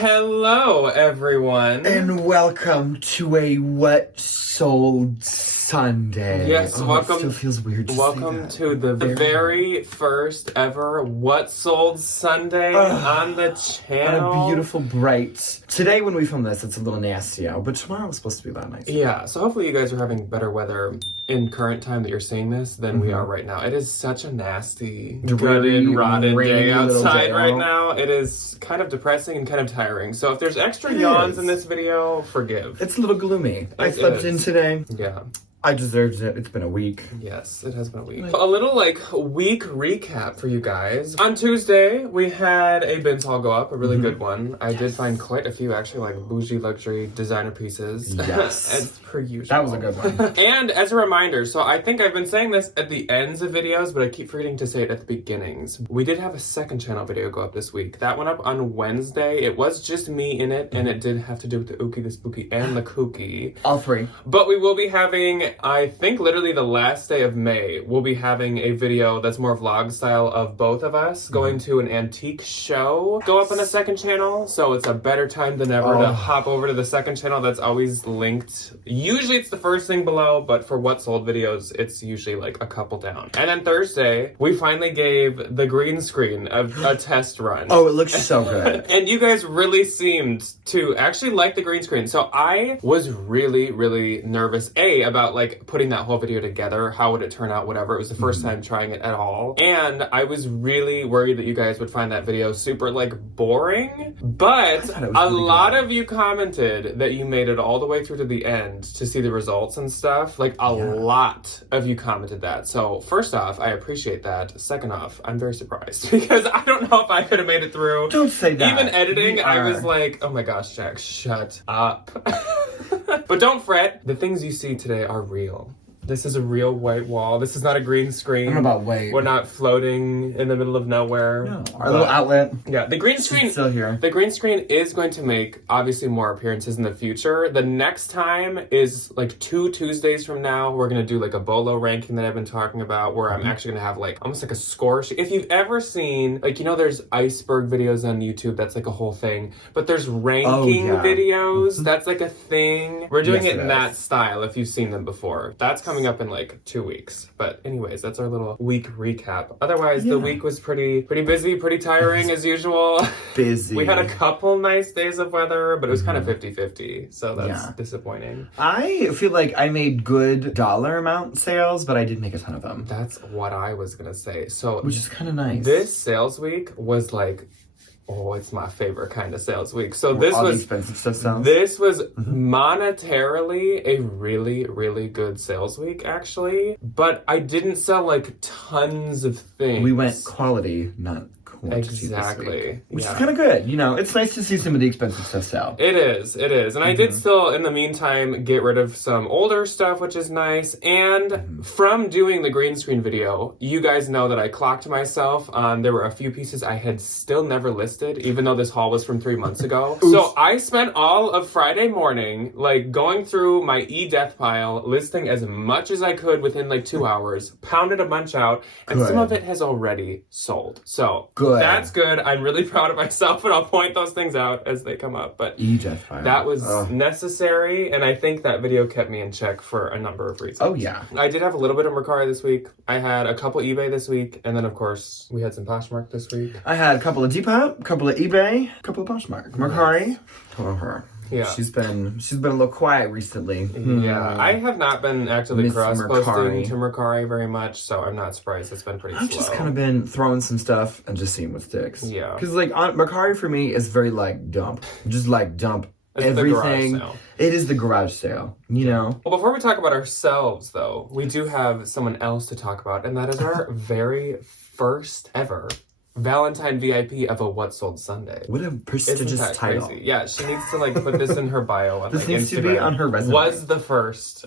Hello, everyone. And welcome to a What Sold Sunday. Yes, welcome. It still feels weird to welcome say to the very first ever What Sold Sunday on the channel. On a beautiful, bright... Today when we film this, it's a little nasty out, but tomorrow it's supposed to be that nice. Yeah, so hopefully you guys are having better weather in current time that you're seeing this than we are right now. It is such a nasty, gutted, rotted day outside right now. It is kind of depressing and kind of tiring. So if there's extra yawns in this video, forgive. It's a little gloomy. I slept in today. Yeah. I deserved it. It's been a week. Yes, it has been a week. A little, week recap for you guys. On Tuesday, we had a bins haul go up, a really good one. I did find quite a few, actually, bougie luxury designer pieces. Yes. As per usual. That was a good one. And as a reminder, so I think I've been saying this at the ends of videos, but I keep forgetting to say it at the beginnings. We did have a second channel video go up this week. That went up on Wednesday. It was just me in it, and it did have to do with the Ookie, the Spooky, and the Kooky. All three. But we will be having... I think literally the last day of May, we'll be having a video that's more vlog style of both of us going to an antique show go up on the second channel. So it's a better time than ever to hop over to the second channel. That's always linked. Usually it's the first thing below, but for what sold videos, it's usually a couple down. And then Thursday, we finally gave the green screen a test run. Oh, it looks so good. And you guys really seemed to actually like the green screen. So I was really, really nervous, about putting that whole video together. How would it turn out? Whatever. It was the first time trying it at all. And I was really worried that you guys would find that video super boring. But a lot of you commented that you made it all the way through to the end to see the results and stuff. A lot of you commented that. So first off, I appreciate that. Second off, I'm very surprised because I don't know if I could have made it through. Don't say that. Even editing, I was like, oh my gosh, Jack, shut up. But don't fret. The things you see today are real. This is a real white wall. This is not a green screen. I don't know about white. We're not floating in the middle of nowhere. No. Our little outlet. Yeah, the green screen is still here. The green screen is going to make obviously more appearances in the future. The next time is 2 Tuesdays from now. We're gonna do a bolo ranking that I've been talking about, where I'm actually gonna have almost a score sheet. If you've ever seen there's iceberg videos on YouTube. That's a whole thing. But there's ranking videos. That's a thing. We're doing it in that style. If you've seen them before, that's coming up in 2 weeks. But anyways, that's our little week recap. Otherwise, the week was pretty busy, pretty tiring as usual. Busy. We had a couple nice days of weather, but it was kind of 50-50, so that's disappointing. I feel like I made good dollar amount sales, but I didn't make a ton of them. That's what I was gonna say. So which is kind of nice. This sales week was it's my favorite kind of sales week. So this was expensive stuff sounds. This was monetarily a really, really good sales week, actually. But I didn't sell tons of things. We went quality, not quantity. Exactly. Which is kind of good. It's nice to see some of the expensive stuff sell. It is. And I did still, in the meantime, get rid of some older stuff, which is nice. And from doing the green screen video, you guys know that I clocked myself on, there were a few pieces I had still never listed, even though this haul was from 3 months ago. So I spent all of Friday morning, going through my e-death pile, listing as much as I could within 2 hours, pounded a bunch out, and some of it has already sold. So that's good. I'm really proud of myself, and I'll point those things out as they come up. But that was necessary, and I think that video kept me in check for a number of reasons. Oh, yeah. I did have a little bit of Merari this week. I had a couple eBay this week, and then, of course, we had some Poshmark this week. I had a couple of Depop, a couple of eBay, a couple of Poshmark. Merari. Oh, her. Yeah. She's been a little quiet recently. Yeah. I have not been actively cross-posting to Merari very much, so I'm not surprised. It's been pretty slow. I've just kind of been throwing some stuff and just seeing what sticks. Yeah. Because on Merari for me is very dump. Just dump everything. It is the garage sale, Well, before we talk about ourselves, though, we do have someone else to talk about, and that is our very first ever Valentine VIP of a What Sold Sunday. What a prestigious title. Crazy? Yeah, she needs to put this in her bio on this Instagram. needs to be on her resume. Was the first.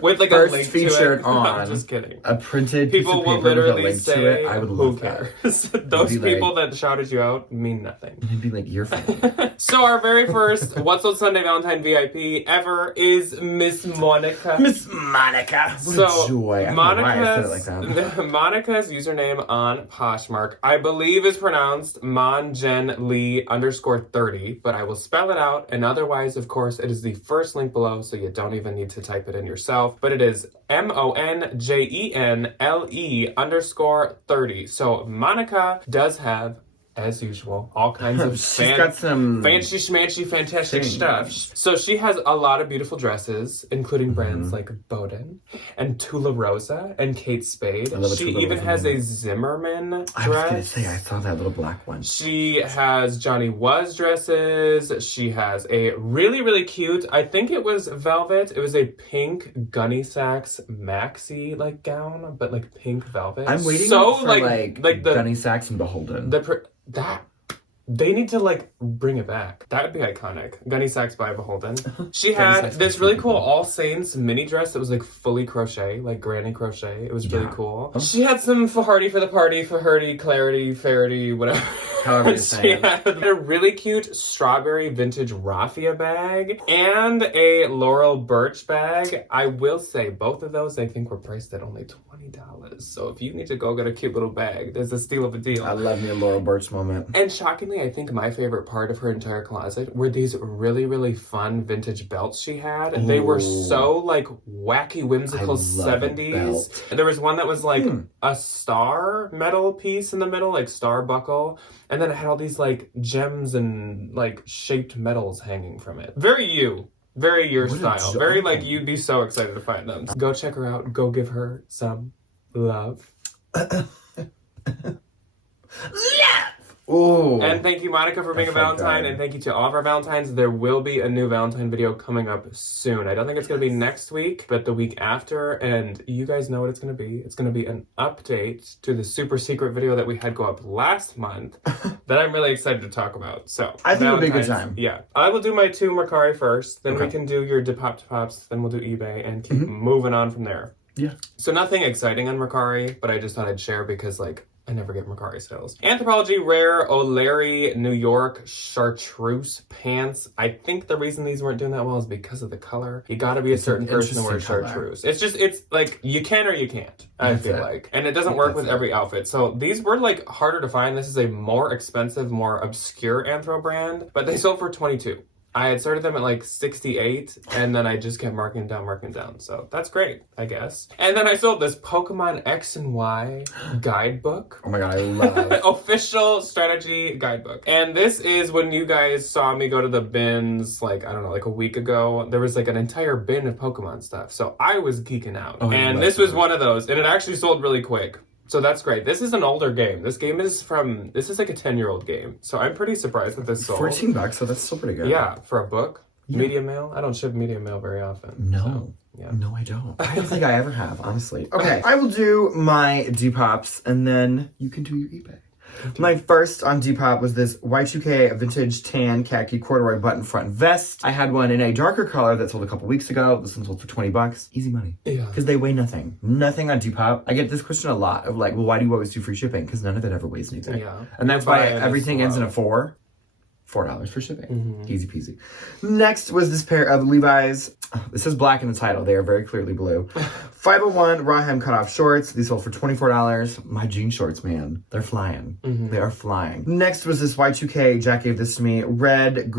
With like first a link featured to it. on I'm just kidding. a printed People piece of will paper with a literally link say, to it. I would who love that. cares? Those Be people like, that shouted you out mean nothing. I'd be like, you're fine. So our very first What's on Sunday Valentine VIP ever is Miss Monica. Miss Monica. What a joy. I don't know why I said it like that. Monica's username on Poshmark, I believe, is pronounced monjenlee_30, but I will spell it out. And otherwise, of course, it is the first link below, so you don't even need to type it in yourself. But it is MONJENLE_30. So Monica does have, as usual, all kinds of She's got some fancy schmancy fantastic stuff. So she has a lot of beautiful dresses, including brands like Bowden and Tula Rosa and Kate Spade. She even has a Zimmerman dress. I was gonna say, I saw that little black one. She has Johnny Was dresses. She has a really, really cute, I think it was velvet. It was a pink Gunny Sacks maxi like gown, but like pink velvet. I'm waiting so, for like the Gunny Sacks and Beholden. That they need to like bring it back. That would be iconic. Gunny Sacks by Beholden. She had this really cool All Saints mini dress that was like fully crochet, like granny crochet. It was really cool. She had some Fahardy for the party, Fahardy, Clarity, Farity, whatever. However you say it. She had a really cute strawberry vintage raffia bag and a Laurel Birch bag. I will say both of those I think were priced at only $20. So if you need to go get a cute little bag, there's a steal of a deal. I love me a Laurel Birch moment. And shockingly, I think my favorite part of her entire closet were these really, really fun vintage belts she had. Ooh. They were so like wacky, whimsical 70s. There was one that was like a star metal piece in the middle, like star buckle. And then it had all these like gems and like shaped metals hanging from it. Very you. Very your style. Very like you'd be so excited to find them. Go check her out. Go give her some love. Ooh. And thank you, Monica, for being a Valentine, and thank you to all of our Valentines. There will be a new Valentine video coming up soon. I don't think it's going to be next week, but the week after, and you guys know what it's going to be. It's going to be an update to the super secret video that we had go up last month that I'm really excited to talk about. So I think it'll be a good time. Yeah. I will do my 2 Merari first, then we can do your Depop, then we'll do eBay, and keep moving on from there. Yeah. So nothing exciting on Merari, but I just thought I'd share because, like, I never get Merari sales. Anthropologie Rare O'Leary New York Chartreuse pants. I think the reason these weren't doing that well is because of the color. You gotta be a certain person to wear chartreuse. It's like, you can or you can't, I feel like. And it doesn't work with every outfit. So these were like harder to find. This is a more expensive, more obscure Anthro brand, but they sold for $22. I had started them at like 68, and then I just kept marking down. So that's great, I guess. And then I sold this Pokemon X and Y guidebook. Oh my god, I love it. Official strategy guidebook. And this is when you guys saw me go to the bins, like, I don't know, like a week ago. There was like an entire bin of Pokemon stuff. So I was geeking out. Oh, and this was one of those, and it actually sold really quick. So that's great. This is an older game. This is like a 10-year-old game. So I'm pretty surprised that this sold. $14, so that's still pretty good. Yeah, for a book. Yeah. Media mail. I don't ship media mail very often. No. So, yeah. No, I don't. I don't think I ever have, honestly. Okay, I will do my Depops, and then you can do your eBay. My first on Depop was this Y2K vintage tan khaki corduroy button front vest. I had one in a darker color that sold a couple weeks ago. This one sold for $20. Easy money. Yeah. Because they weigh nothing. Nothing on Depop. I get this question a lot of like, well, why do you always do free shipping? Because none of it ever weighs anything. Yeah. And that's why everything ends in a 4. $4 for shipping. Easy peasy. Next was this pair of Levi's. This is black in the title. They are very clearly blue. 501 raw hem cutoff shorts. These sold for $24. My jean shorts, man. They're flying. They are flying. Next was this Y2K. Jack gave this to me. Red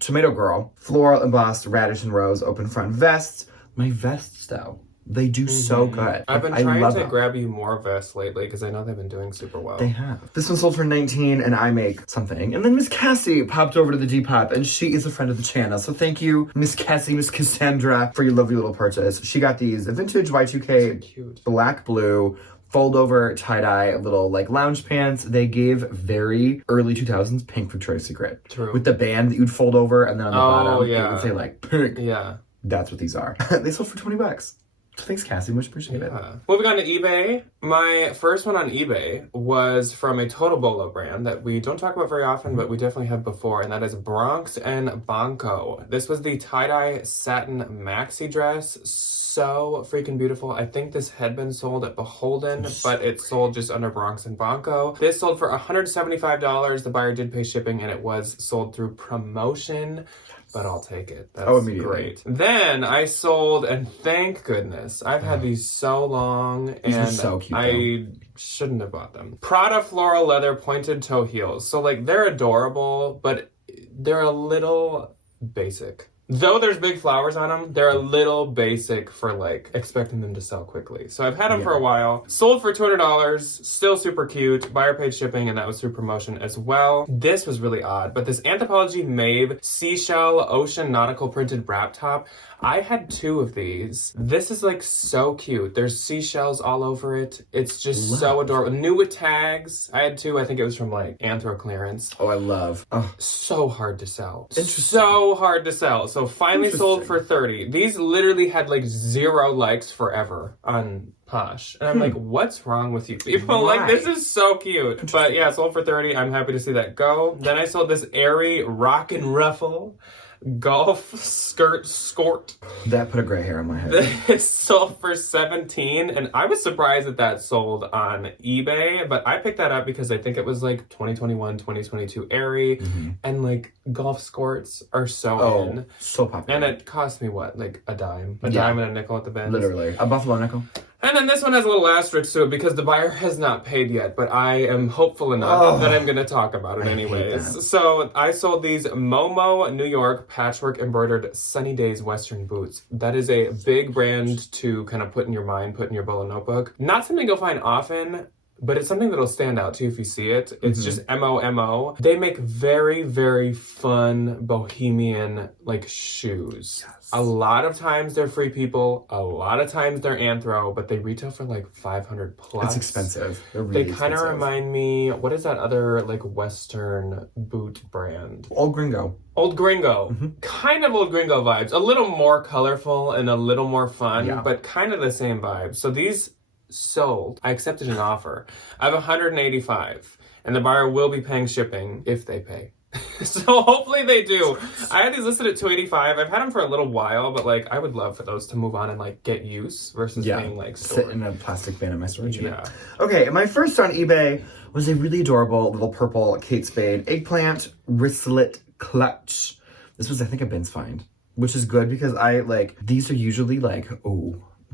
Tomato Girl. Floral embossed radish and rose open front vests. My vests, though. They do so good. I've been trying to grab you more vests lately because I know they've been doing super well. They have. This one sold for $19 and I make something. And then Miss Cassie popped over to the Depop and she is a friend of the channel. So thank you, Miss Cassie, Miss Cassandra, for your lovely little purchase. She got these vintage Y2K black blue fold over tie-dye little like lounge pants. They gave very early 2000s pink Victoria's Secret. True. With the band that you'd fold over and then on the bottom it would say like pink. Yeah. That's what these are. They sold for $20. Thanks, Cassie. Much appreciated. Moving on to eBay. My first one on eBay was from a Total Bolo brand that we don't talk about very often, but we definitely have before, and that is Bronx and Banco. This was the tie-dye satin maxi dress. So freaking beautiful. I think this had been sold at Beholden, but it sold just under Bronx and Banco. This sold for $175. The buyer did pay shipping, and it was sold through promotion. But I'll take it. That's great. Then I sold, and thank goodness, I've had these so long, and so cute, I shouldn't have bought them. Prada floral leather pointed toe heels. So like they're adorable, but they're a little basic. Though there's big flowers on them, they're a little basic for like expecting them to sell quickly. So I've had them for a while. Sold for $200, still super cute. Buyer paid shipping, and that was through promotion as well. This was really odd, but this Anthropologie Maeve seashell ocean nautical printed wrap top. I had 2 of these. This is like so cute. There's seashells all over it. It's just so adorable. New with tags. I had 2. I think it was from like Anthro clearance. Oh, I love. Oh. So hard to sell. Interesting. So hard to sell. So finally sold for $30. These literally had like 0 likes forever on Posh. And I'm like, what's wrong with you people? Like, this is so cute. But yeah, sold for $30. I'm happy to see that go. Then I sold this airy rock and ruffle golf skort. That put a gray hair on my head. This sold for $17, and I was surprised that sold on eBay, but I picked that up because I think it was like 2021, 2022 airy, and like golf skirts are so in. So popular. And it cost me what, like a dime? A dime and a nickel at the bins? Literally. A buffalo nickel. And then this one has a little asterisk to it because the buyer has not paid yet, but I am hopeful enough that I'm going to talk about it anyways. So I sold these Momo New York patchwork embroidered Sunny Days Western boots. That is a big brand to kind of put in your mind, put in your Bolo notebook. Not something you'll find often, but it's something that'll stand out to you if you see it. It's just MOMO. They make very, very fun bohemian like shoes. Yes. A lot of times they're Free People. A lot of times they're Anthro, but they retail for like $500 plus. It's expensive. They're really They kind of remind me, what is that other like Western boot brand? Old Gringo. Old Gringo. Kind of Old Gringo vibes. A little more colorful and a little more fun, but kind of the same vibes. So these sold. I accepted an offer of $185, and the buyer will be paying shipping if they pay. So hopefully they do. I had these listed at $285. I've had them for a little while, but like I would love for those to move on and like get use versus being like stored. Sit in a plastic bin in my storage unit. Okay, my first on eBay was a really adorable little purple Kate Spade eggplant wristlet clutch. This was, I think, a bins find, which is good because I like these are usually like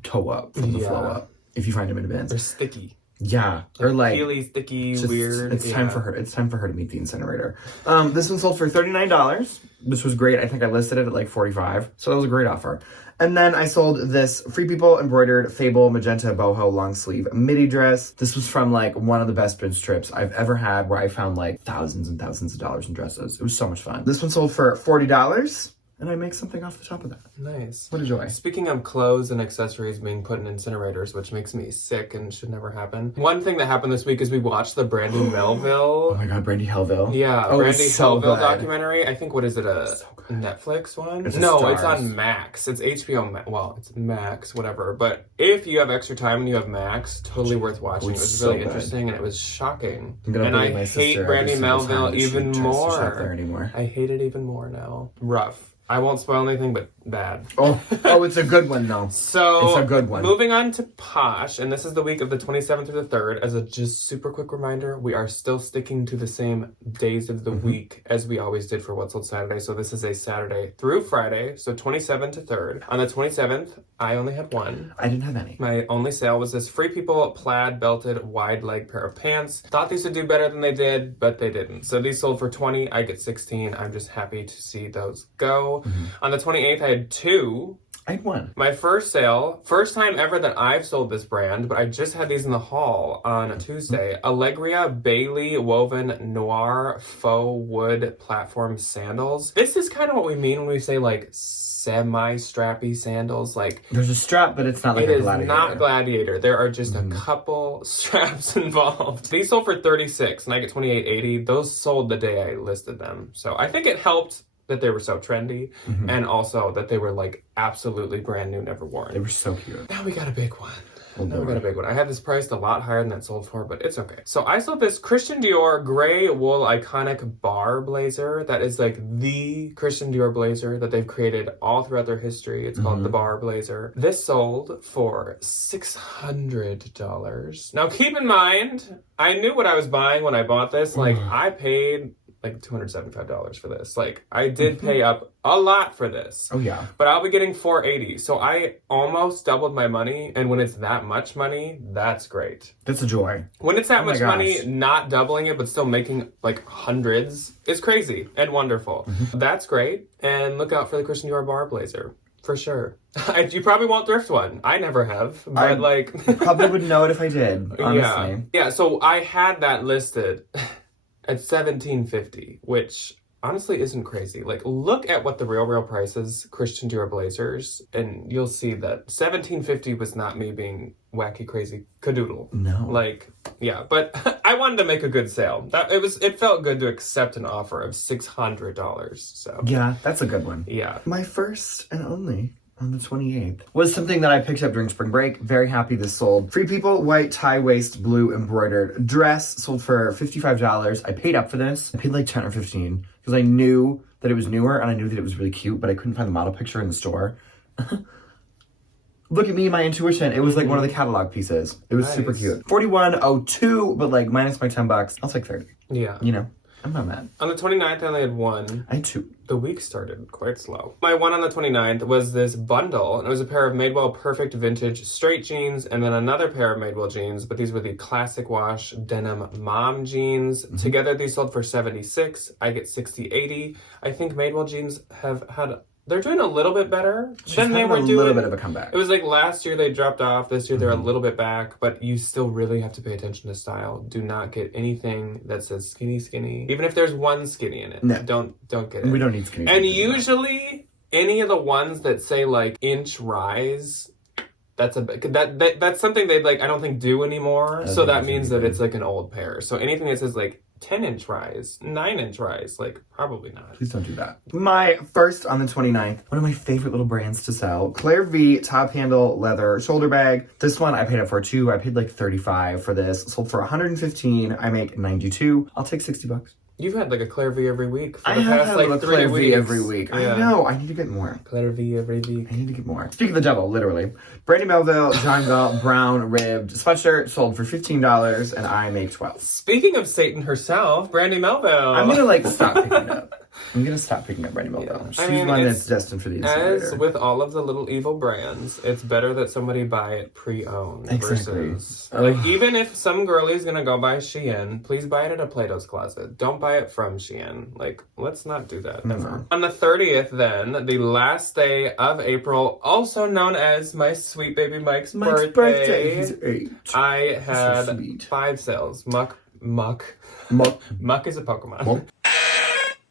toe up from the flow up. If you find them in a bin, they're sticky. Yeah, they're like peely, sticky, weird. It's time for her. It's time for her to meet the incinerator. This one sold for $39. This was great. I think I listed it at like $45, so that was a great offer. And then I sold this Free People embroidered Fable magenta boho long sleeve midi dress. This was from like one of the best bin trips I've ever had, where I found like thousands and thousands of dollars in dresses. It was so much fun. This one sold for $40. And I make something off the top of that. Nice. What a joy. Speaking of clothes and accessories being put in incinerators, which makes me sick and should never happen. One thing that happened this week is we watched the Brandy Melville. Oh my god, Brandy Hellville. Yeah, Brandy Hellville documentary. I think, what is it, Netflix one? It's it's on Max. It's HBO, well, it's Max, whatever. But if you have extra time and you have Max, totally worth watching. It was really interesting and it was shocking. And I hate Brandy Melville even more. I hate it even more now. Rough. I won't spoil anything, but bad. Oh, it's a good one, though. So, it's a good one. Moving on to Posh, and this is the week of the 27th through the 3rd. As a just super quick reminder, we are still sticking to the same days of the week as we always did for What Sold Saturday. So this is a Saturday through Friday, so 27th to 3rd. On the 27th, I only had one. I didn't have any. My only sale was this Free People plaid belted wide leg pair of pants. Thought these would do better than they did, but they didn't. So these sold for $20. I get $16. I'm just happy to see those go. On the 28th, I had two. I had one. My first sale, first time ever that I've sold this brand, but I just had these in the haul on Tuesday. Allegria Bailey Woven Noir Faux Wood Platform Sandals. This is kind of what we mean when we say like semi-strappy sandals. Like, there's a strap, but it's not like a Gladiator. It is not Gladiator. There are just a couple straps involved. These sold for $36 and I get $28.80. Those sold the day I listed them. So I think it helped that they were so trendy, and also that they were like absolutely brand new, never worn. They were so cute. Now we got a big one. Now we got a big one. I had this priced a lot higher than that sold for, but it's okay. So I sold this Christian Dior gray wool iconic bar blazer. That is like the Christian Dior blazer that they've created all throughout their history. It's called the bar blazer. This sold for $600. Now keep in mind, I knew what I was buying when I bought this. Like I paid like $275 for this. Like I did pay up a lot for this. Oh yeah. But I'll be getting $480. So I almost doubled my money. And when it's that much money, that's great. That's a joy. When it's that much money, not doubling it, but still making like hundreds is crazy and wonderful. That's great. And look out for the Christian Dior bar blazer. For sure. You probably won't thrift one. I never have. But like probably wouldn't know it if I did, honestly. Yeah, so I had that listed at $1,750, which honestly isn't crazy. Like, look at what the real price is, Christian Dior blazers, and you'll see that $1,750 was not me being wacky, crazy, cadoodle. No. Like, yeah, but I wanted to make a good sale. It felt good to accept an offer of $600. So yeah, that's a good one. Yeah. My first and only on the 28th was something that I picked up during spring break. Very happy this sold. Free People white tie waist blue embroidered dress sold for $55. I paid up for this. I paid like 10 or 15 because I knew that it was newer and I knew that it was really cute, but I couldn't find the model picture in the store. Look at me, my intuition. It was like one of the catalog pieces. It was super cute. $41.02, but like minus my $10. I'll take 30. Yeah. You know, I'm not mad. On the 29th, I only had one. I had two. The week started quite slow. My one on the 29th was this bundle, and it was a pair of Madewell Perfect Vintage straight jeans, and then another pair of Madewell jeans, but these were the classic wash denim mom jeans. Together, these sold for $76. I get $60.80. I think Madewell jeans they're doing a little bit better than they were doing. A little bit of a comeback. It was like last year they dropped off. This year they're a little bit back, but you still really have to pay attention to style. Do not get anything that says skinny. Even if there's one skinny in it. No. Don't get it. We don't need skinny. And usually any of the ones that say like inch rise, that's something they like I don't think do anymore. So that means that it's like an old pair. So anything that says like 10-inch rise, 9-inch rise, like probably not. Please don't do that. My first on the 29th, one of my favorite little brands to sell, Claire V top handle leather shoulder bag. This one I paid up for too. I paid like $35 for this. Sold for $115. I make $92. I'll take $60. You've had like a Claire V every week for I the have past had like a 3 Claire weeks. V every week. Yeah. I know. I need to get more. Claire V every week. I need to get more. Speaking of the devil, literally. Brandy Melville, John Galt, brown ribbed sweatshirt sold for $15 and I make $12. Speaking of Satan herself, Brandy Melville. I'm gonna like stop picking it up. I'm gonna stop picking up Brandy Melville. Yeah. She's one that's destined for the As incinerator. with all of the little evil brands, it's better that somebody buy it pre-owned Exactly. versus like even if some girlie's gonna go buy Shein, please buy it at a Plato's Closet. Don't buy it from Shein. Like, let's not do that ever. On the 30th, then, the last day of April, also known as my sweet baby Mike's birthday. He's 8. I had so sweet. 5 sales. Muck is a Pokemon. Muck.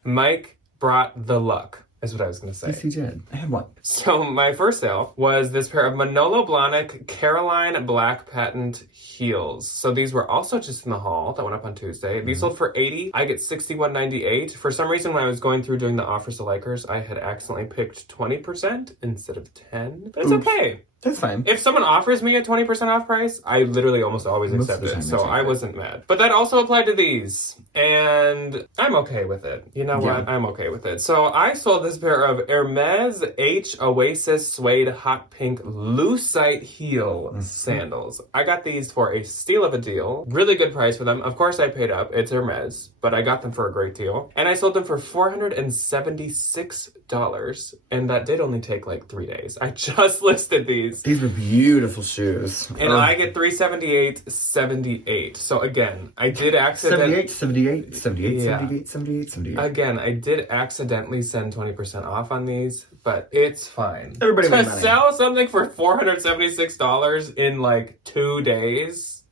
Mike brought the luck, is what I was going to say. Yes, he did. I had one. So my first sale was this pair of Manolo Blahnik Caroline Black Patent heels. So these were also just in the haul that went up on Tuesday. These sold for $80. I get $61.98. For some reason, when I was going through doing the offers to likers, I had accidentally picked 20% instead of 10. But it's okay. That's fine. If someone offers me a 20% off price, I literally almost always accept it. So I wasn't mad. But that also applied to these. And I'm okay with it. You know what? I'm okay with it. So I sold this pair of Hermes H Oasis Suede Hot Pink Lucite Heel sandals. I got these for a steal of a deal. Really good price for them. Of course I paid up. It's Hermes. But I got them for a great deal. And I sold them for $476. And that did only take like 3 days. I just listed these. These were beautiful shoes. And I get $378.78. So again, I did accidentally... 78. Again, I did accidentally send 20% off on these, but it's fine. Everybody made to money. sell something for $476 in like 2 days,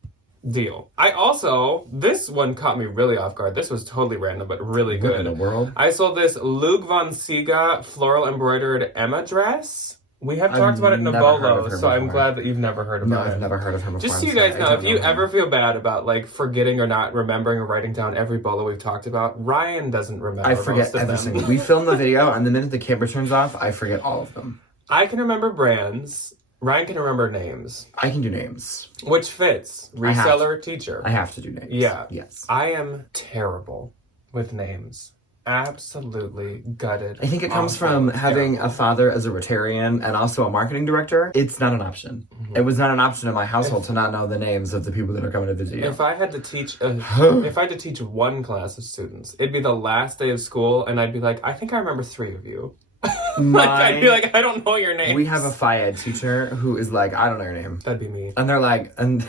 deal. I also, this one caught me really off guard. This was totally random, but really good. What in the world? I sold this Luke von Siga floral embroidered Emma dress. We have talked about it in a bolo, so I'm glad that you've never heard about it. No, I've never heard of her before. Just so you guys know, if you ever feel bad about like forgetting or not remembering or writing down every bolo we've talked about, Ryan doesn't remember. I forget most of every them. single. We film the video, and the minute the camera turns off, I forget all of them. I can remember brands, Ryan can remember names. I can do names. Which fits. Reseller, teacher. I have to do names. Yeah. Yes. I am terrible with names. Absolutely gutted. I think it comes from having a father as a Rotarian and also a marketing director. It's not an option. It was not an option in my household to not know the names of the people that are coming to visit you. If I had to teach one class of students, it'd be the last day of school, and I'd be like, I think I remember 3 of you. I'd be like, I don't know your name. We have a Phi Ed teacher who is like, I don't know your name. That'd be me. And they're like, and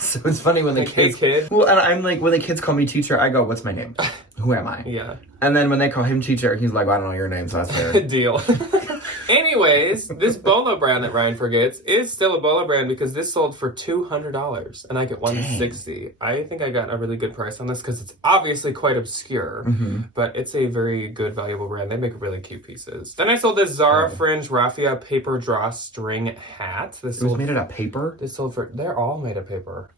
so it's funny when the kids... Hey, kid? Well, and I'm like, when the kids call me teacher, I go, what's my name? Who am I? Yeah. And then when they call him teacher, he's like, well, I don't know your name, so that's fair. Deal. Anyways, this bolo brand that Ryan forgets is still a bolo brand because this sold for $200 and I get $160. I think I got a really good price on this because it's obviously quite obscure, but it's a very good, valuable brand. They make really cute pieces. Then I sold this Zara Fringe Raffia paper drawstring hat. It was made out of paper? This sold for, they're all made of paper.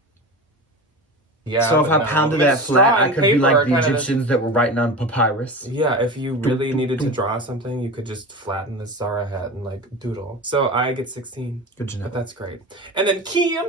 Yeah. So if I pounded that flat, I could be like the Egyptians that were writing on papyrus. Yeah, if you really needed to draw something, you could just flatten this Zara hat and like doodle. So I get 16. Good to know. But that's great. And then Kim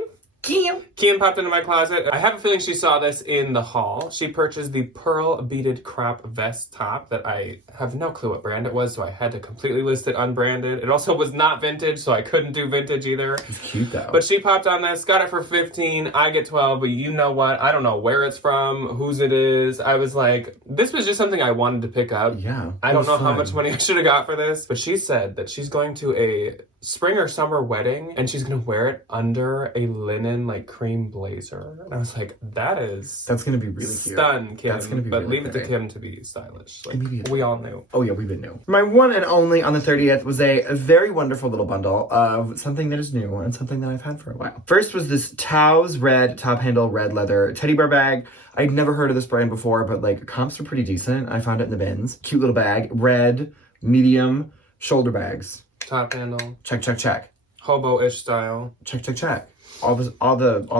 popped into my closet. I have a feeling she saw this in the haul. She purchased the pearl beaded crop vest top that I have no clue what brand it was, so I had to completely list it unbranded. It also was not vintage, so I couldn't do vintage either. It's cute though. But she popped on this, got it for 15. I get 12, but you know what? I don't know where it's from, whose it is. I was like, this was just something I wanted to pick up. Yeah. I don't know how much money I should have got for this, but she said that she's going to a spring or summer wedding and she's gonna wear it under a linen like cream blazer. And I was like, that's gonna be really cute. Stun, Kim. That's gonna be but really leave it to Kim to be stylish. Like, we all knew. Oh yeah, we've been new. My one and only on the 30th was a very wonderful little bundle of something that is new and something that I've had for a while. First was this Tao's red top handle red leather teddy bear bag. I'd never heard of this brand before, but like comps are pretty decent. I found it in the bins. Cute little bag, red, medium, shoulder bags. Top handle. Check, check, check. Hobo-ish style. Check, check, check. All the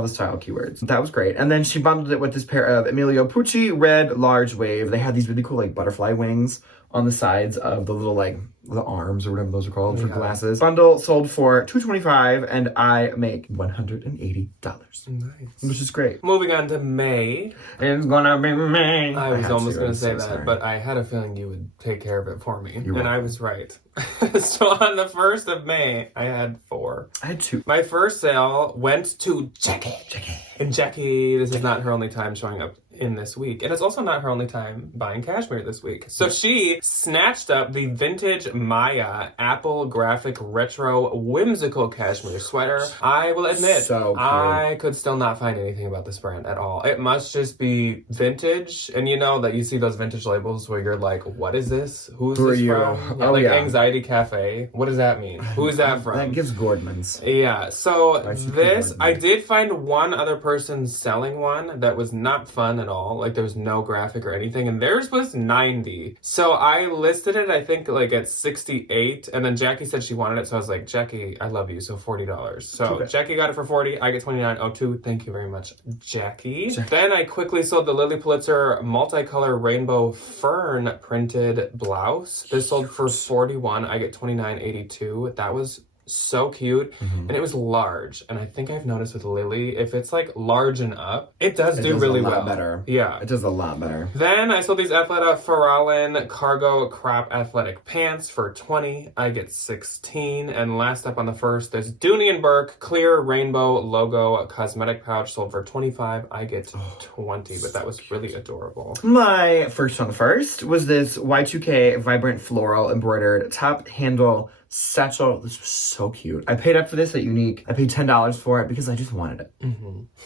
style keywords. That was great. And then she bundled it with this pair of Emilio Pucci red large wave. They had these really cool like butterfly wings on the sides of the little like the arms or whatever those are called for glasses. Bundle sold for $225 and I make $180. Nice. Which is great. Moving on to May. It's gonna be May. I was almost gonna say that, but I had a feeling you would take care of it for me. And I was right. So on the 1st of May, I had 4. I had 2. My first sale went to Jackie. And Jackie, this is not her only time showing up in this week. And it's also not her only time buying cashmere this week. So she snatched up the vintage Maya Apple graphic retro whimsical cashmere sweater. I will admit, so I could still not find anything about this brand at all. It must just be vintage. And you know that you see those vintage labels where you're like, what is this? Who is this from? Yeah, like Anxiety Cafe. What does that mean? Who is that from? That gives Gordman's. Yeah, so I did find one other person selling one that was not fun at all. Like there was no graphic or anything, and theirs was $90. So I listed it, I think, like at $68, and then Jackie said she wanted it, so I was like, Jackie, I love you, so $40. So Jackie got it for $40, I get $29.02. Thank you very much, Jackie. Then I quickly sold the Lily Pulitzer multicolor rainbow fern printed blouse. This sold for $41, I get $29.82. That was so cute, and it was large, and I think I've noticed with Lily, if it's like large and up, it does really well. Better. Yeah, it does a lot better. Then I sold these Athleta Farallon cargo crop athletic pants for $20. I get $16. And last up on the 1st, there's Dooney & Burke clear rainbow logo cosmetic pouch sold for $25. I get $20, but that was really adorable. My first on the 1st was this Y2K vibrant floral embroidered top handle satchel. This was so cute. I paid up for this at Unique. I paid $10 for it because I just wanted it.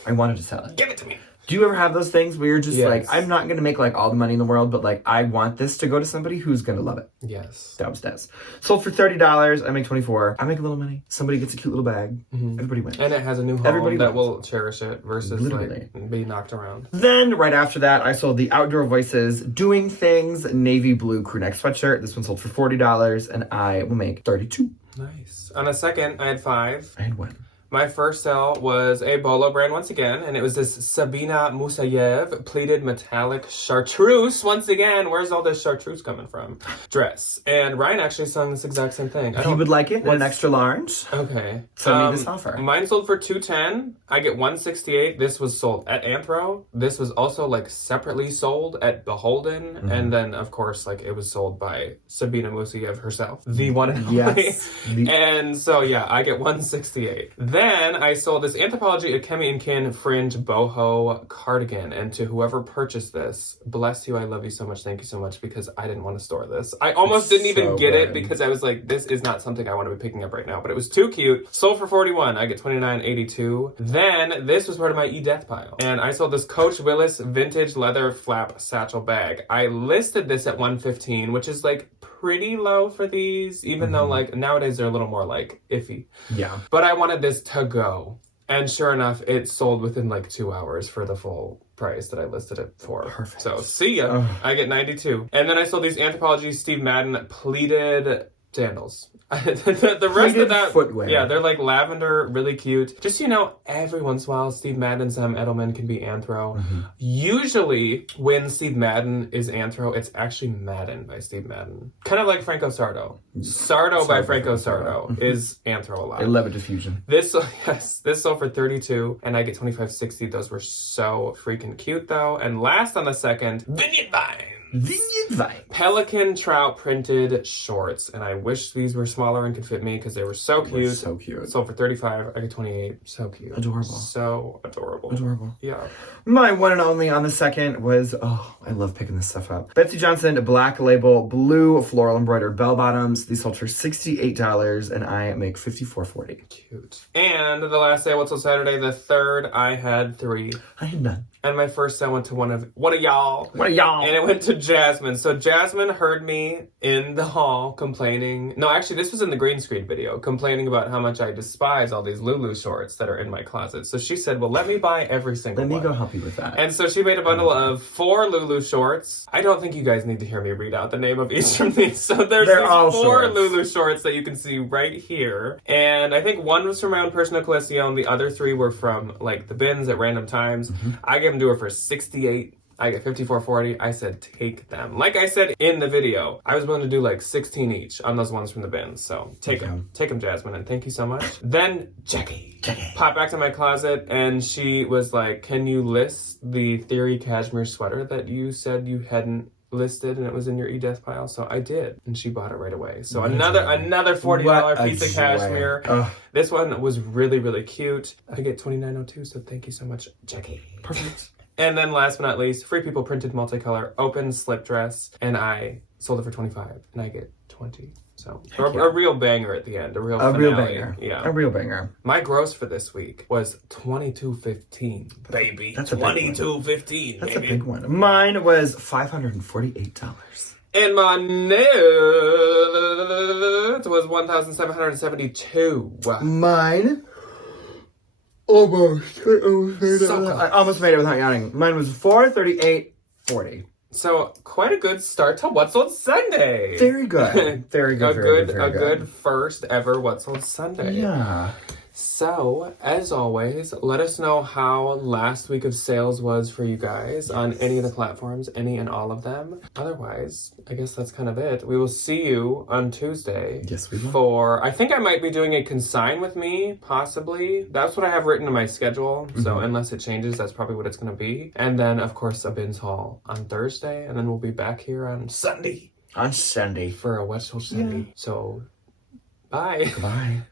I wanted to sell it. Give it to me. Do you ever have those things where you're just like, I'm not going to make like all the money in the world, but like I want this to go to somebody who's going to love it? Yes. That was Des. Sold for $30. I make $24. I make a little money. Somebody gets a cute little bag. Everybody wins. And it has a new home that will cherish it versus like be knocked around. Then right after that, I sold the Outdoor Voices Doing Things navy blue crew neck sweatshirt. This one sold for $40 and I will make $32. Nice. On a second, I had 5. I had 1. My first sale was a Bolo brand once again, and it was this Sabina Musayev pleated metallic chartreuse. Once again, where's all this chartreuse coming from? Dress. And Ryan actually selling this exact same thing. If you would like it in an extra large, okay. send me this offer. Mine sold for $210. I get $168. This was sold at Anthro. This was also like separately sold at Beholden, and then of course like it was sold by Sabina Musayev herself, the one and only. Yes. And so yeah, I get $168. Then I sold this Anthropologie Akemi & Kin fringe boho cardigan, and to whoever purchased this, bless you, I love you so much, thank you so much, because I didn't want to store this. I almost didn't even get it because I was like, this is not something I want to be picking up right now, but it was too cute. Sold for $41. I get $29.82. Then this was part of my e-death pile, and I sold this Coach Willis vintage leather flap satchel bag. I listed this at $115, which is like pretty low for these, even though like nowadays they're a little more like iffy. Yeah. But I wanted this to go. And sure enough, it sold within like 2 hours for the full price that I listed it for. Perfect. So see ya. I get 92. And then I sold these Anthropologie Steve Madden pleated sandals. The rest of that footwear. Yeah, they're like lavender, really cute. Just, you know, every once in a while Steve Madden and Sam Edelman can be Anthro. Usually when Steve Madden is Anthro, it's actually Madden by Steve Madden. Kind of like Franco Sardo. Sardo by Franco Sardo is Anthro a lot. I love a diffusion. This sold for $32 and I get $25.60. Those were so freaking cute though. And last on the second, Vineyard Vine. Vineyard Vine. Pelican trout printed shorts, and I wish these were smaller and could fit me because they were so cute. So cute. Sold for $35. I get $28. So cute. Adorable. So adorable. Adorable. Yeah. My one and only on the second was, I love picking this stuff up. Betsy Johnson Black Label blue floral embroidered bell bottoms. These sold for $68 and I make $54.40. Cute. And the last day, what's on Saturday, the 3rd, I had 3. I had none. And my first sale went to one of y'all. What are y'all? And it went to Jasmine. So Jasmine heard me in the hall complaining. No, actually, this was in the green screen video, complaining about how much I despise all these Lulu shorts that are in my closet. So she said, well, let me buy every single one. Let me go help you with that. And so she made a bundle of 4 Lulu shorts. I don't think you guys need to hear me read out the name of each of these. So there's these 4 shorts. Lulu shorts that you can see right here. And I think one was from my own personal collection. The other 3 were from like the bins at random times. I gave them to her for $68. I get $54.40. I said, take them. Like I said in the video, I was willing to do like 16 each on those ones from the bins. So take them. Take them, Jasmine, and thank you so much. Then Jackie popped back to my closet and she was like, can you list the Theory cashmere sweater that you said you hadn't listed and it was in your e-death pile? So I did, and she bought it right away. So another $40 piece of cashmere. This one was really, really cute. I get $29.02, so thank you so much, Jackie. Perfect. And then last but not least, Free People printed multicolor open slip dress, and I sold it for $25 and I get $20. So a real banger at the end, a real banger. Yeah, a real banger. My gross for this week was $22.15, baby. That's a $22.15. That's a big one. Mine was $548. And my net was $1,772. Mine almost I almost made it without yawning. Mine was $438.40. So quite a good start to What's Sold Sunday. Very good. Very good. A good first ever What's Sold Sunday. Yeah. So, as always, let us know how last week of sales was for you guys on any of the platforms, any and all of them. Otherwise, I guess that's kind of it. We will see you on Tuesday. Yes, we will. For, I think I might be doing a consign with me, possibly. That's what I have written in my schedule. So, unless it changes, that's probably what it's going to be. And then, of course, a bins haul on Thursday. And then we'll be back here on Sunday. On Sunday. For a What's Sold Sunday. Yeah. So, bye. Bye.